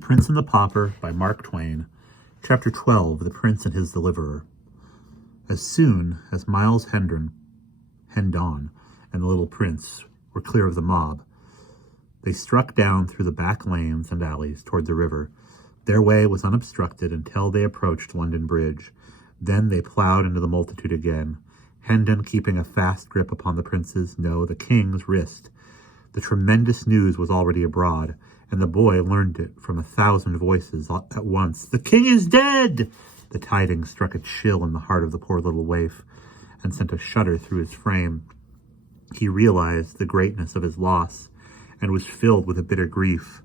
Prince and the Pauper by Mark Twain. Chapter 12, The Prince and His Deliverer. As soon as Miles Hendon and the little prince were clear of the mob, they struck down through the back lanes and alleys toward the river. Their way was unobstructed until they approached London Bridge. Then they plowed into the multitude again, Hendon keeping a fast grip upon the prince's, the king's wrist. The tremendous news was already abroad, and the boy learned it from 1,000 voices at once. "The king is dead!" The tidings struck a chill in the heart of the poor little waif, and sent a shudder through his frame. He realized the greatness of his loss, and was filled with a bitter grief,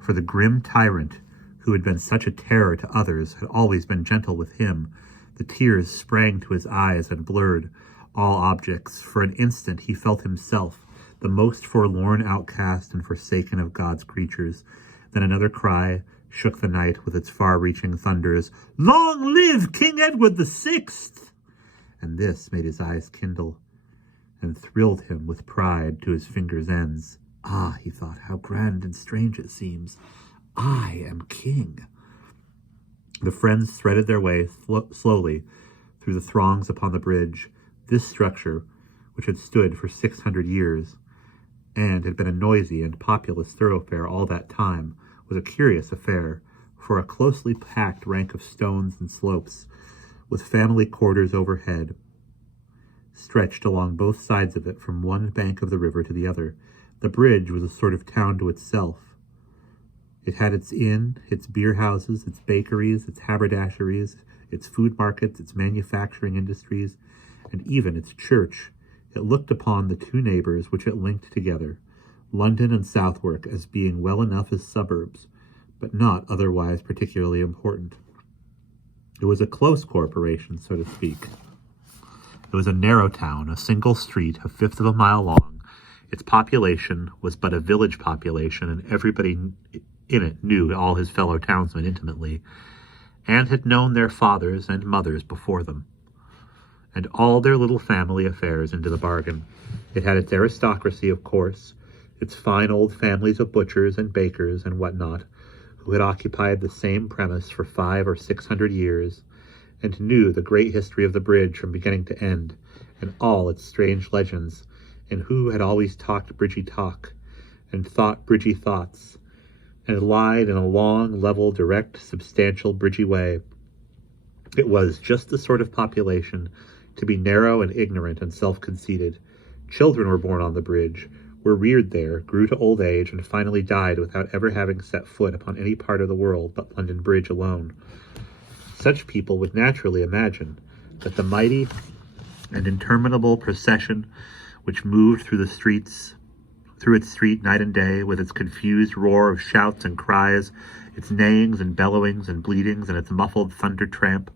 for the grim tyrant, who had been such a terror to others, had always been gentle with him. The tears sprang to his eyes and blurred all objects. For an instant he felt himself the most forlorn outcast and forsaken of God's creatures. Then another cry shook the night with its far-reaching thunders. "Long live King Edward the Sixth!" And this made his eyes kindle, and thrilled him with pride to his fingers' ends. "Ah," he thought, "how grand and strange it seems. I am king." The friends threaded their way slowly through the throngs upon the bridge. This structure, which had stood for 600 years, and had been a noisy and populous thoroughfare all that time, was a curious affair, for a closely packed rank of stones and slopes, with family quarters overhead, stretched along both sides of it from one bank of the river to the other. The bridge was a sort of town to itself. It had its inn, its beer houses, its bakeries, its haberdasheries, its food markets, its manufacturing industries, and even its church. It looked upon the two neighbors which it linked together, London and Southwark, as being well enough as suburbs, but not otherwise particularly important. It was a close corporation, so to speak. It was a narrow town, a single street, 1/5 of a mile long. Its population was but a village population, and everybody in it knew all his fellow townsmen intimately, and had known their fathers and mothers before them, and all their little family affairs into the bargain. It had its aristocracy, of course, its fine old families of butchers and bakers and what not, who had occupied the same premise for 500 or 600 years, and knew the great history of the bridge from beginning to end, and all its strange legends, and who had always talked bridgy talk, and thought bridgy thoughts, and lied in a long, level, direct, substantial, bridgy way. It was just the sort of population to be narrow and ignorant and self-conceited. Children were born on the bridge, were reared there, grew to old age, and finally died without ever having set foot upon any part of the world but London Bridge alone. Such people would naturally imagine that the mighty and interminable procession which moved through its street night and day, with its confused roar of shouts and cries, its neighings and bellowings and bleatings, and its muffled thunder tramp,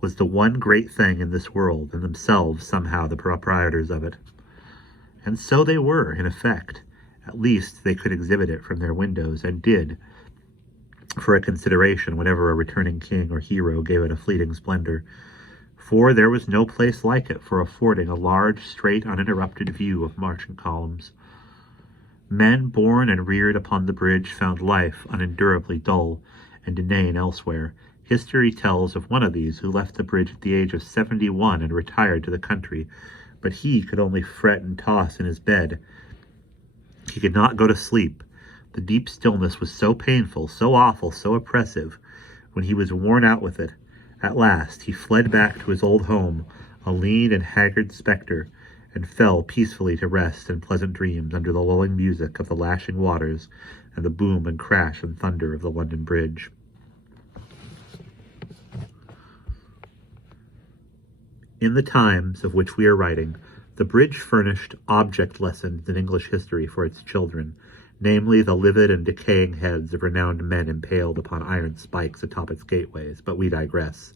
was the one great thing in this world, and themselves somehow the proprietors of it. And so they were, in effect. At least they could exhibit it from their windows, and did, for a consideration, whenever a returning king or hero gave it a fleeting splendor. For there was no place like it for affording a large, straight, uninterrupted view of marching columns. Men born and reared upon the bridge found life unendurably dull and inane elsewhere. History tells of one of these who left the bridge at the age of 71 and retired to the country, but he could only fret and toss in his bed. He could not go to sleep. The deep stillness was so painful, so awful, so oppressive. When he was worn out with it, at last he fled back to his old home, a lean and haggard spectre, and fell peacefully to rest in pleasant dreams under the lulling music of the lashing waters and the boom and crash and thunder of the London Bridge. In the times of which we are writing, the bridge furnished object lessons in English history for its children, namely the livid and decaying heads of renowned men impaled upon iron spikes atop its gateways, but we digress.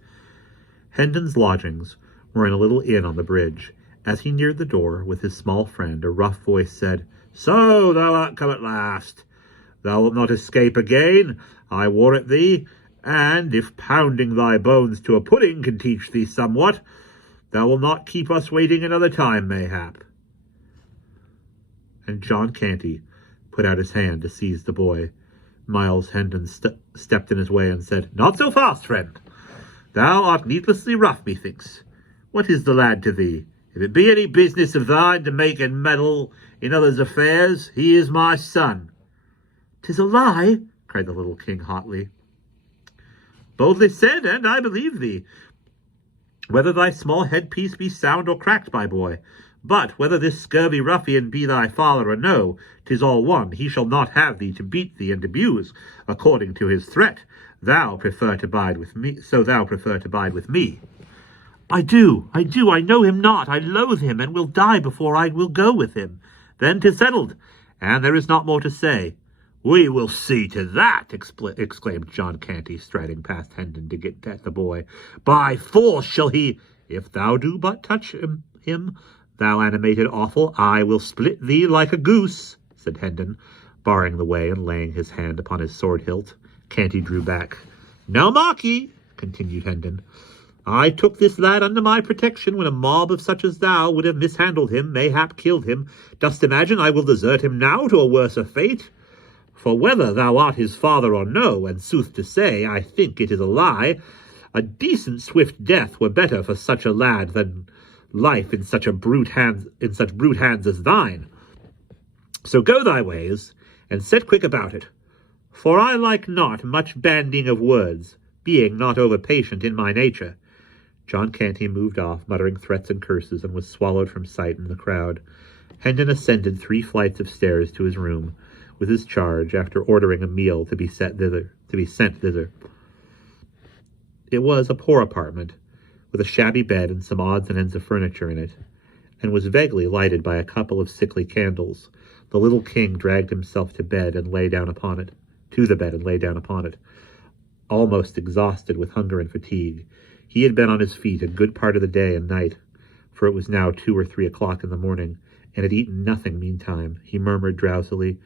Hendon's lodgings were in a little inn on the bridge. As he neared the door with his small friend, a rough voice said, "So thou art come at last. Thou wilt not escape again, I warrant thee, and if pounding thy bones to a pudding can teach thee somewhat, thou wilt not keep us waiting another time, mayhap." And John Canty put out his hand to seize the boy. Miles Hendon stepped in his way and said, "Not so fast, friend. Thou art needlessly rough, methinks. What is the lad to thee? If it be any business of thine to make and meddle in others' affairs, he is my son." "'Tis a lie," cried the little king hotly. "Boldly said, and I believe thee, whether thy small headpiece be sound or cracked, my boy. But whether this scurvy ruffian be thy father or no, 'tis all one. He shall not have thee to beat thee and abuse, according to his threat. Thou prefer to bide with me, so thou prefer to bide with me." I do, I know him not. I loathe him, and will die before I will go with him. "Then 'tis settled, and there is not more to say." "We will see to that," exclaimed John Canty, striding past Hendon to get at the boy. "By force shall he—" "If thou do but touch him, thou animated offal, I will split thee like a goose," said Hendon, barring the way and laying his hand upon his sword hilt. Canty drew back. "Now mark ye," continued Hendon. "I took this lad under my protection when a mob of such as thou would have mishandled him, mayhap killed him. Dost imagine I will desert him now to a worser fate? For whether thou art his father or no, and sooth to say, I think it is a lie, a decent swift death were better for such a lad than life in such brute hands as thine. So go thy ways, and set quick about it. For I like not much bandying of words, being not over patient in my nature." John Canty moved off, muttering threats and curses, and was swallowed from sight in the crowd. Hendon ascended 3 flights of stairs to his room, with his charge, after ordering a meal to be sent thither. It was a poor apartment, with a shabby bed and some odds and ends of furniture in it, and was vaguely lighted by a couple of sickly candles. The little king dragged himself to the bed and lay down upon it, almost exhausted with hunger and fatigue. He had been on his feet a good part of the day and night, for it was now 2 or 3 o'clock in the morning, and had eaten nothing meantime. He murmured drowsily,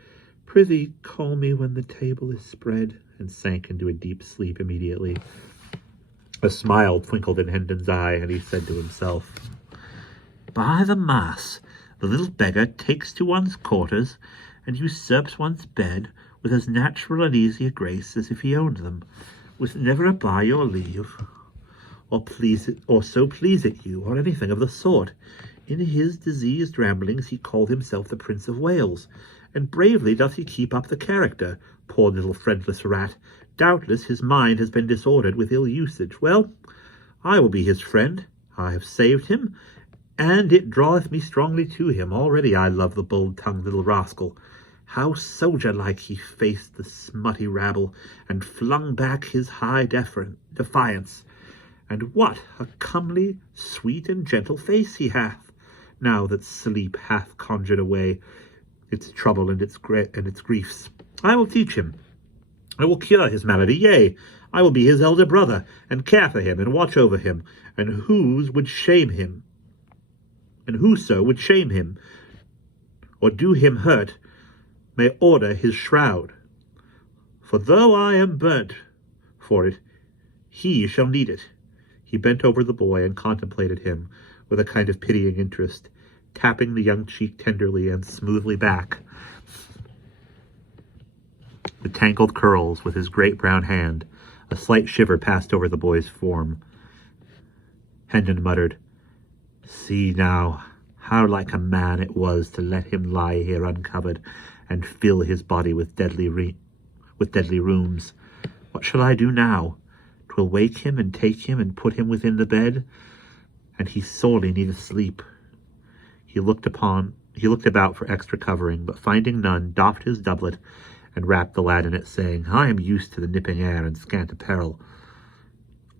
"Prithee, call me when the table is spread," and sank into a deep sleep immediately. A smile twinkled in Hendon's eye, and he said to himself, "By the mass, the little beggar takes to one's quarters and usurps one's bed with as natural and easy a grace as if he owned them, with never a by your leave, or so please it you, or anything of the sort. In his diseased ramblings he called himself the Prince of Wales, and bravely doth he keep up the character, poor little friendless rat. Doubtless his mind has been disordered with ill usage. Well, I will be his friend. I have saved him, and it draweth me strongly to him. Already I love the bold-tongued little rascal. How soldier-like he faced the smutty rabble, and flung back his high defiance. And what a comely, sweet, and gentle face he hath, now that sleep hath conjured away its trouble and its griefs. I will teach him. I will cure his malady, yea, I will be his elder brother, and care for him, and watch over him, and whoso would shame him, or do him hurt, may order his shroud. For though I am burnt for it, he shall need it." He bent over the boy and contemplated him with a kind of pitying interest, tapping the young cheek tenderly and smoothly back the tangled curls with his great brown hand. A slight shiver passed over the boy's form. Hendon muttered, "See now, how like a man it was to let him lie here uncovered and fill his body with deadly rheums. What shall I do now? 'Twill wake him and take him and put him within the bed, and he sorely needeth sleep." He looked about for extra covering, but finding none, doffed his doublet and wrapped the lad in it, saying, "I am used to the nipping air and scant apparel.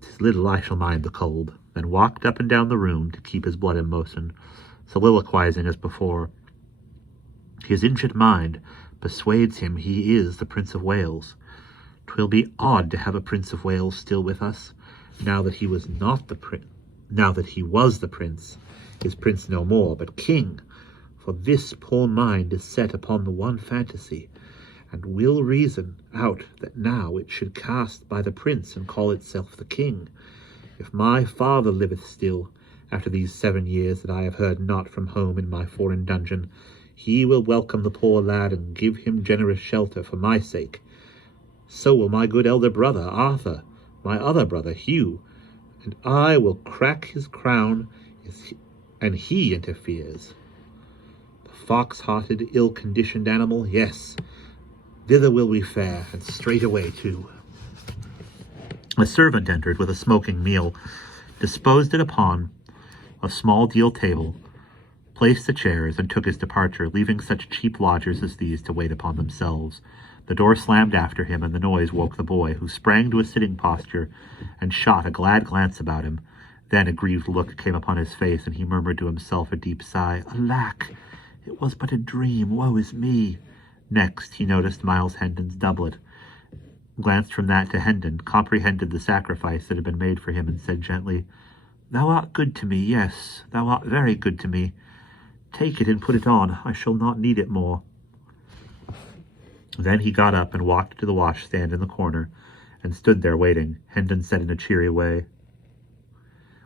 'Tis little I shall mind the cold," and walked up and down the room to keep his blood in motion, soliloquizing as before. His injured mind persuades him he is the Prince of Wales. 'Twill be odd to have a Prince of Wales still with us, now that he was the prince, is prince no more, but king. For this poor mind is set upon the one fantasy, and will reason out that now it should cast by the prince and call itself the king. If my father liveth still, after these 7 years that I have heard not from home in my foreign dungeon, he will welcome the poor lad and give him generous shelter for my sake. So will my good elder brother, Arthur, my other brother, Hugh, and I will crack his crown and he interferes. The fox-hearted, ill-conditioned animal, yes, thither will we fare, and straightway too. A servant entered with a smoking meal, disposed it upon a small deal table, placed the chairs, and took his departure, leaving such cheap lodgers as these to wait upon themselves. The door slammed after him, and the noise woke the boy, who sprang to a sitting posture and shot a glad glance about him. Then a grieved look came upon his face, and he murmured to himself a deep sigh. Alack, it was but a dream, woe is me. Next he noticed Miles Hendon's doublet, glanced from that to Hendon, comprehended the sacrifice that had been made for him, and said gently, Thou art good to me, yes, thou art very good to me. Take it and put it on, I shall not need it more. Then he got up and walked to the washstand in the corner, and stood there waiting. Hendon said in a cheery way,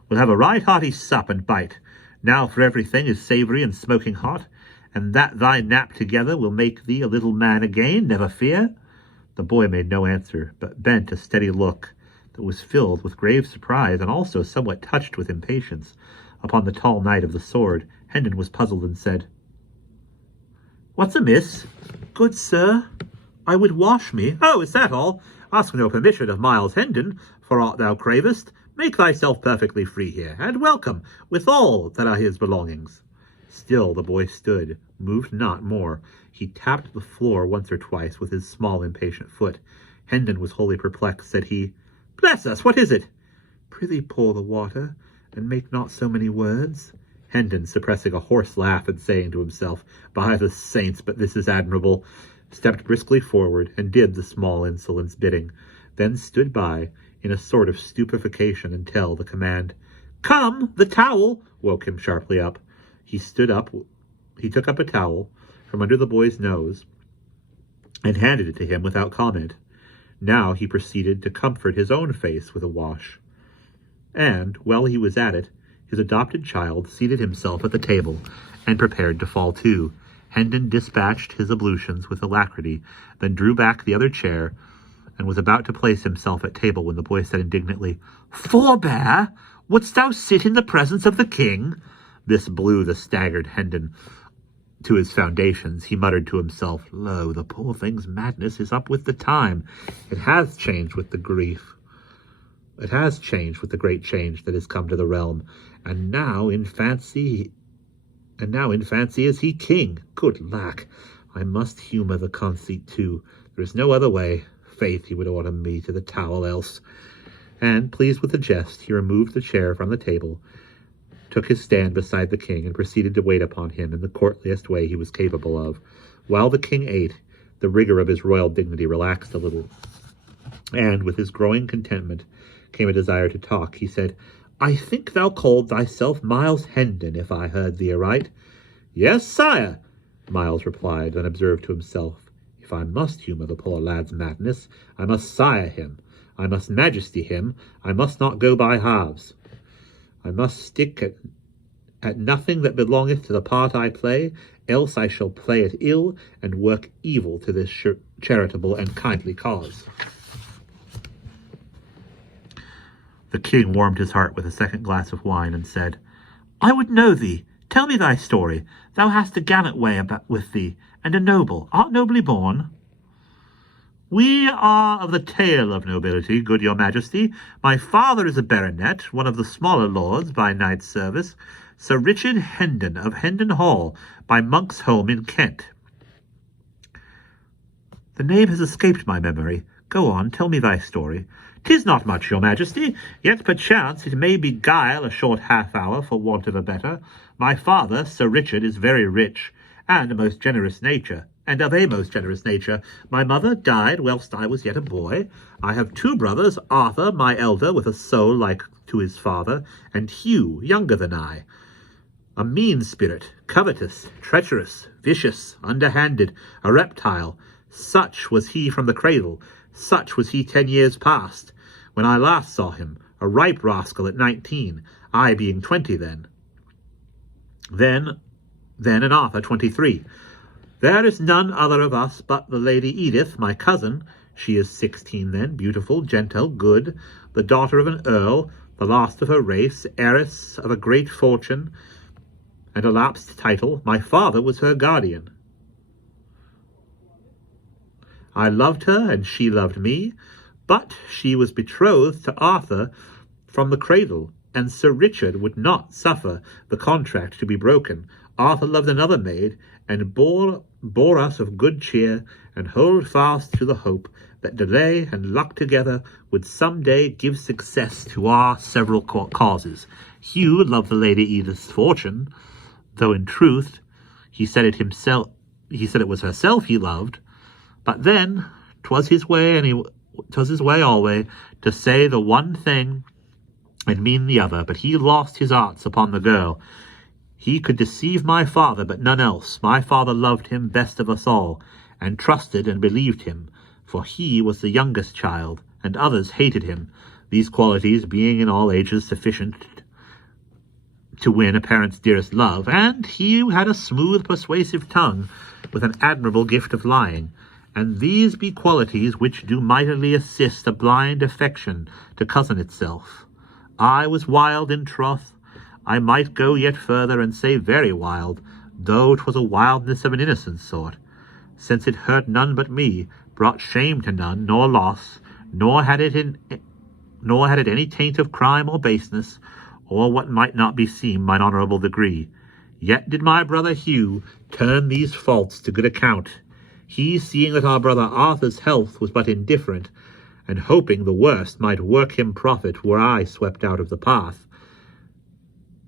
We'll have a right hearty sup and bite. Now for everything is savoury and smoking hot, and that thy nap together will make thee a little man again, never fear. The boy made no answer, but bent a steady look that was filled with grave surprise, and also somewhat touched with impatience, upon the tall knight of the sword. Hendon was puzzled and said, What's amiss? Good sir, I would wash me. Oh, is that all? Ask no permission of Miles Hendon, for aught thou cravest. Make thyself perfectly free here, and welcome, with all that are his belongings. Still the boy stood, moved not more. He tapped the floor once or twice with his small impatient foot. Hendon was wholly perplexed. Said he, Bless us, what is it? Prithee pour the water, and make not so many words. Hendon, suppressing a hoarse laugh and saying to himself, By the saints, but this is admirable, stepped briskly forward and did the small insolence bidding, then stood by in a sort of stupefaction until the command, Come, the towel, woke him sharply up. He stood up, he took up a towel from under the boy's nose and handed it to him without comment. Now he proceeded to comfort his own face with a wash. And, while he was at it, his adopted child seated himself at the table and prepared to fall to. Hendon dispatched his ablutions with alacrity, then drew back the other chair and was about to place himself at table when the boy said indignantly, Forbear! Wouldst thou sit in the presence of the king? This blew the staggered Hendon to his foundations. He muttered to himself, Lo, the poor thing's madness is up with the time. It has changed with the grief. It has changed with the great change that has come to the realm, and now in fancy is he king. Good lack, I must humour the conceit too. There is no other way. Faith, he would order me to the towel else. And, pleased with the jest, he removed the chair from the table, took his stand beside the king, and proceeded to wait upon him in the courtliest way he was capable of. While the king ate, the rigour of his royal dignity relaxed a little, and, with his growing contentment, came a desire to talk. He said, I think thou called thyself Miles Hendon, if I heard thee aright. Yes, sire, Miles replied, then observed to himself, If I must humour the poor lad's madness, I must sire him, I must majesty him, I must not go by halves. I must stick at nothing that belongeth to the part I play, else I shall play it ill, and work evil to this charitable and kindly cause. The king warmed his heart with a second glass of wine, and said, I would know thee. Tell me thy story. Thou hast a gallant way about with thee, and a noble. Art nobly born? We are of the tail of nobility, good your majesty. My father is a baronet, one of the smaller lords by knight's service, Sir Richard Hendon of Hendon Hall, by Monk's Home in Kent. The name has escaped my memory. Go on, tell me thy story. 'Tis not much, your majesty, yet perchance it may beguile a short half-hour for want of a better. My father, Sir Richard, is very rich, and a most generous nature, and of a most generous nature. My mother died whilst I was yet a boy. I have two brothers, Arthur, my elder, with a soul like to his father, and Hugh, younger than I, a mean spirit, covetous, treacherous, vicious, underhanded, a reptile. Such was he from the cradle, such was he 10 years past, when I last saw him, a ripe rascal at 19, I being 20 then. Then and Arthur 23. There is none other of us but the Lady Edith, my cousin. She is 16 then, beautiful, gentle, good, the daughter of an earl, the last of her race, heiress of a great fortune and a lapsed title. My father was her guardian. I loved her, and she loved me, but she was betrothed to Arthur from the cradle, and Sir Richard would not suffer the contract to be broken. Arthur loved another maid, and bore us of good cheer, and hold fast to the hope that delay and luck together would some day give success to our several causes. Hugh loved the Lady Edith's fortune, though in truth he said it himself. He said it was herself he loved. But then 'twas his way, and 'twas his way always to say the one thing and mean the other. But he lost his arts upon the girl. He could deceive my father, but none else. My father loved him best of us all, and trusted and believed him, for he was the youngest child, and others hated him, these qualities being in all ages sufficient to win a parent's dearest love. And he had a smooth, persuasive tongue, with an admirable gift of lying. And these be qualities which do mightily assist a blind affection to cozen itself. I was wild in troth. I might go yet further, and say very wild, though 'twas a wildness of an innocent sort, since it hurt none but me, brought shame to none, nor loss, nor had it any taint of crime or baseness, or what might not beseem mine honourable degree. Yet did my brother Hugh turn these faults to good account, he seeing that our brother Arthur's health was but indifferent, and hoping the worst might work him profit were I swept out of the path.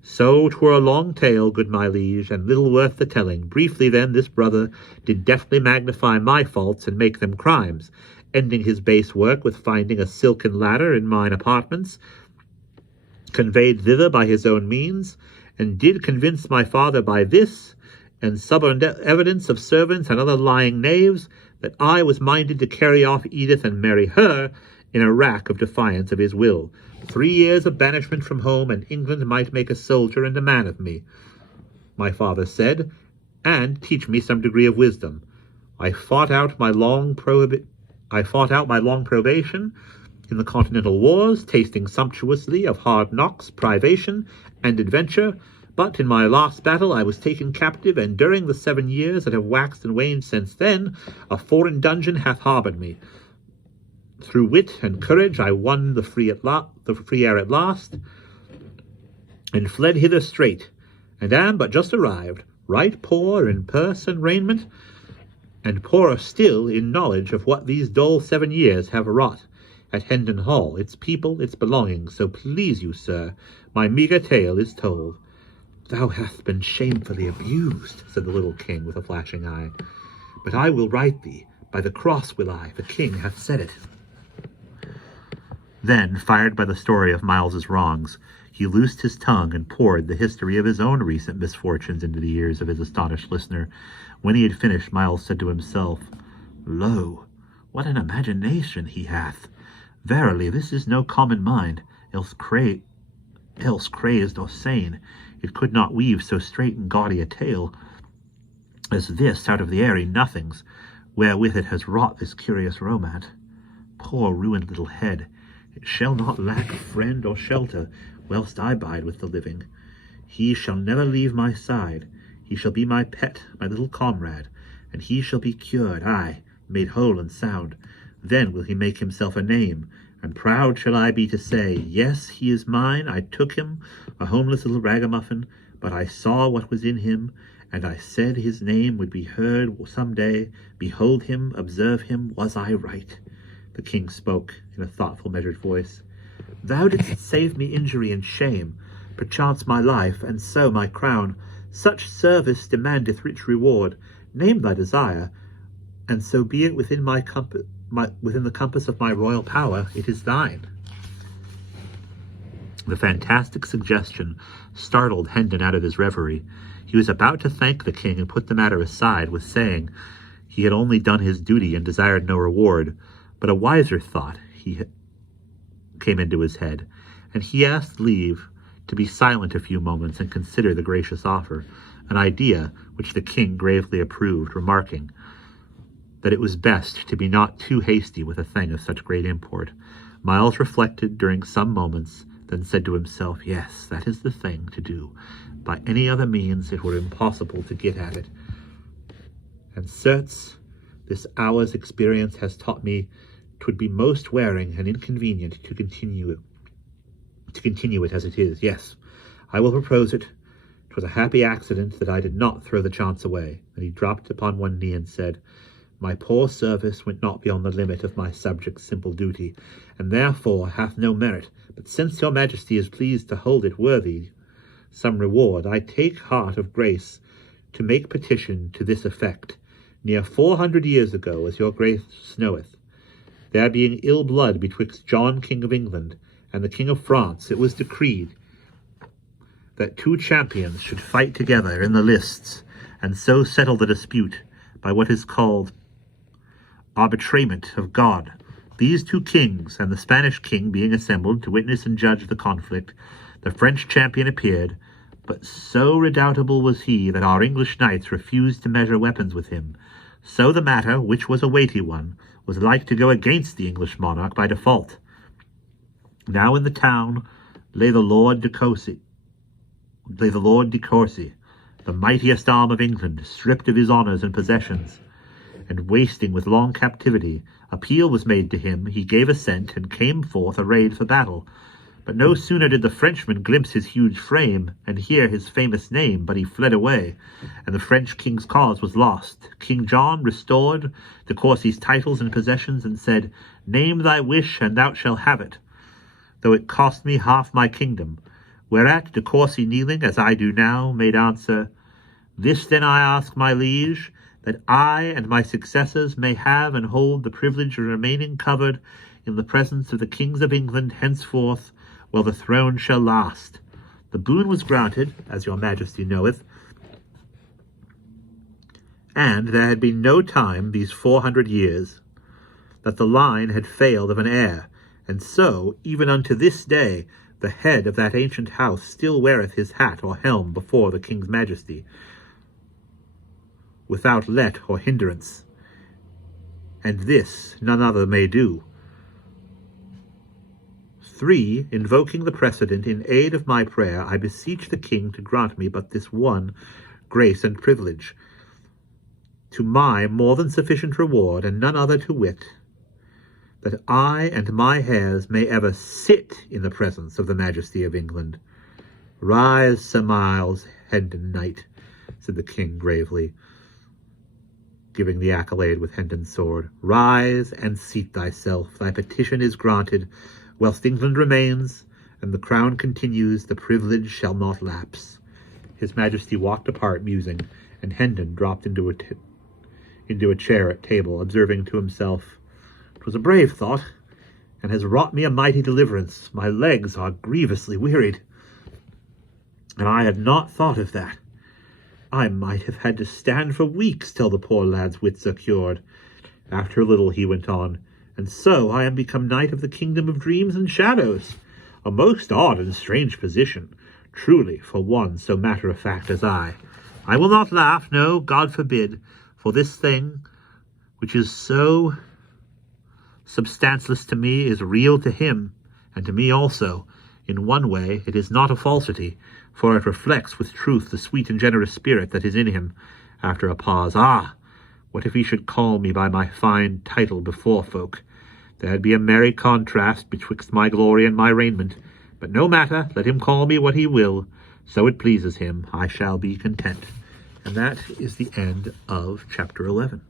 So 'twere a long tale, good my liege, and little worth the telling. Briefly then, this brother did deftly magnify my faults and make them crimes, ending his base work with finding a silken ladder in mine apartments, conveyed thither by his own means, and did convince my father by this and suborned evidence of servants and other lying knaves that I was minded to carry off Edith and marry her in a rack of defiance of his will. 3 years of banishment from home, and England might make a soldier and a man of me, my father said, and teach me some degree of wisdom. I fought out my long probation in the Continental Wars, tasting sumptuously of hard knocks, privation, and adventure. But in my last battle I was taken captive, and during the 7 years that have waxed and waned since then, a foreign dungeon hath harboured me. Through wit and courage I won the free air at last, and fled hither straight, and am but just arrived, right poor in purse and raiment, and poorer still in knowledge of what these dull 7 years have wrought at Hendon Hall, its people, its belongings. So please you, sir, my meagre tale is told. Thou hast been shamefully abused, said the little king with a flashing eye. But I will right thee, by the cross will I, the king hath said it. Then, fired by the story of Myles's wrongs, he loosed his tongue and poured the history of his own recent misfortunes into the ears of his astonished listener. When he had finished, Myles said to himself, Lo, what an imagination he hath! Verily, this is no common mind, else crazed or sane. It could not weave so straight and gaudy a tale as this out of the airy nothings wherewith it has wrought this curious romance. Poor ruined little head, it shall not lack friend or shelter whilst I bide with the living. He shall never leave my side. He shall be my pet, my little comrade, and he shall be cured, aye, made whole and sound. Then will he make himself a name, and proud shall I be to say, yes, he is mine. I took him, a homeless little ragamuffin, but I saw what was in him, and I said his name would be heard some day. Behold him, observe him, was I right? The king spoke in a thoughtful, measured voice. Thou didst save me injury and shame, perchance my life, and so my crown. Such service demandeth rich reward. Name thy desire, and so be it within within the compass of my royal power, it is thine. The fantastic suggestion startled Hendon out of his reverie. He was about to thank the king and put the matter aside, with saying he had only done his duty and desired no reward, but a wiser thought came into his head, and he asked leave to be silent a few moments and consider the gracious offer, an idea which the king gravely approved, remarking that it was best to be not too hasty with a thing of such great import. Myles reflected during some moments, then said to himself, "Yes, that is the thing to do. By any other means it were impossible to get at it. And certes, this hour's experience has taught me 'twould be most wearing and inconvenient to continue it as it is. Yes, I will propose it. 'Twas a happy accident that I did not throw the chance away." And he dropped upon one knee and said, "My poor service went not beyond the limit of my subject's simple duty, and therefore hath no merit. But since your majesty is pleased to hold it worthy some reward, I take heart of grace to make petition to this effect. Near 400 years ago, as your grace knoweth, there being ill blood betwixt John King of England and the King of France, it was decreed that two champions should fight together in the lists, and so settle the dispute by what is called arbitrament of God. These two kings and the Spanish king being assembled to witness and judge the conflict, the French champion appeared, but so redoubtable was he that our English knights refused to measure weapons with him. So the matter, which was a weighty one, was like to go against the English monarch by default. Now in the town lay the Lord de Courcy, the mightiest arm of England, stripped of his honours and possessions, and wasting with long captivity. Appeal was made to him, he gave assent, and came forth arrayed for battle. But no sooner did the Frenchman glimpse his huge frame, and hear his famous name, but he fled away, and the French king's cause was lost. King John restored De Courcy's titles and possessions, and said, "Name thy wish, and thou shalt have it, though it cost me half my kingdom." Whereat De Courcy, kneeling, as I do now, made answer, "This then I ask, my liege, that I and my successors may have and hold the privilege of remaining covered in the presence of the kings of England henceforth, while the throne shall last." The boon was granted, as your majesty knoweth, and there had been no time these 400 years that the line had failed of an heir, and so, even unto this day, the head of that ancient house still weareth his hat or helm before the king's majesty, without let or hindrance, and this none other may do. 3. Invoking the precedent in aid of my prayer, I beseech the king to grant me but this one grace and privilege, to my more than sufficient reward, and none other to wit, that I and my heirs may ever sit in the presence of the majesty of England. "Rise, Sir Myles, Hendon knight," said the king gravely, giving the accolade with Hendon's sword. "Rise and seat thyself. Thy petition is granted. Whilst England remains, and the crown continues, the privilege shall not lapse." His majesty walked apart, musing, and Hendon dropped into a chair at table, observing to himself, "'Twas a brave thought, and has wrought me a mighty deliverance. My legs are grievously wearied, and I had not thought of that. I might have had to stand for weeks till the poor lad's wits are cured." After a little he went on, "And so I am become knight of the kingdom of dreams and shadows. A most odd and strange position, truly, for one so matter-of-fact as I. I will not laugh, no, God forbid, for this thing, which is so substanceless to me, is real to him, and to me also. In one way it is not a falsity, for it reflects with truth the sweet and generous spirit that is in him." After a pause, "Ah, what if he should call me by my fine title before folk? There'd be a merry contrast betwixt my glory and my raiment. But no matter, let him call me what he will. So it pleases him, I shall be content." And that is the end of chapter 11.